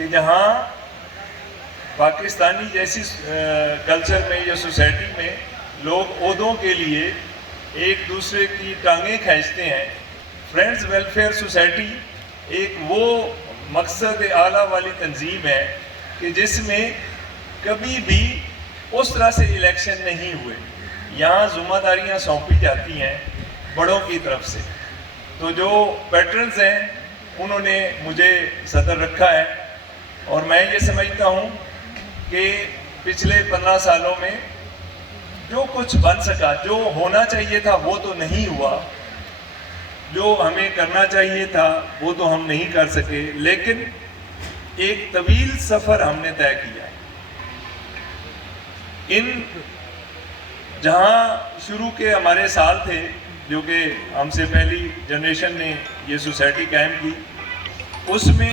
कि जहाँ पाकिस्तानी जैसी कल्चर में या सोसाइटी में लोग ओहदों के लिए एक दूसरे की टांगें खींचते हैं, फ्रेंड्स वेलफेयर सोसाइटी एक वो मकसद आला वाली तंजीम है कि जिसमें कभी भी उस तरह से इलेक्शन नहीं हुए। यहाँ ज़िम्मेदारियाँ सौंपी जाती हैं बड़ों की तरफ से। तो जो पैटर्न्स हैं उन्होंने मुझे सदर रखा है और मैं ये समझता हूँ कि पिछले 15 सालों में जो कुछ बन सका, जो होना चाहिए था वो तो नहीं हुआ, जो हमें करना चाहिए था वो तो हम नहीं कर सके, लेकिन एक तवील सफ़र हमने तय किया। इन जहाँ शुरू के हमारे साल थे, जो कि हमसे पहली जनरेशन ने ये सोसाइटी कायम की, उसमें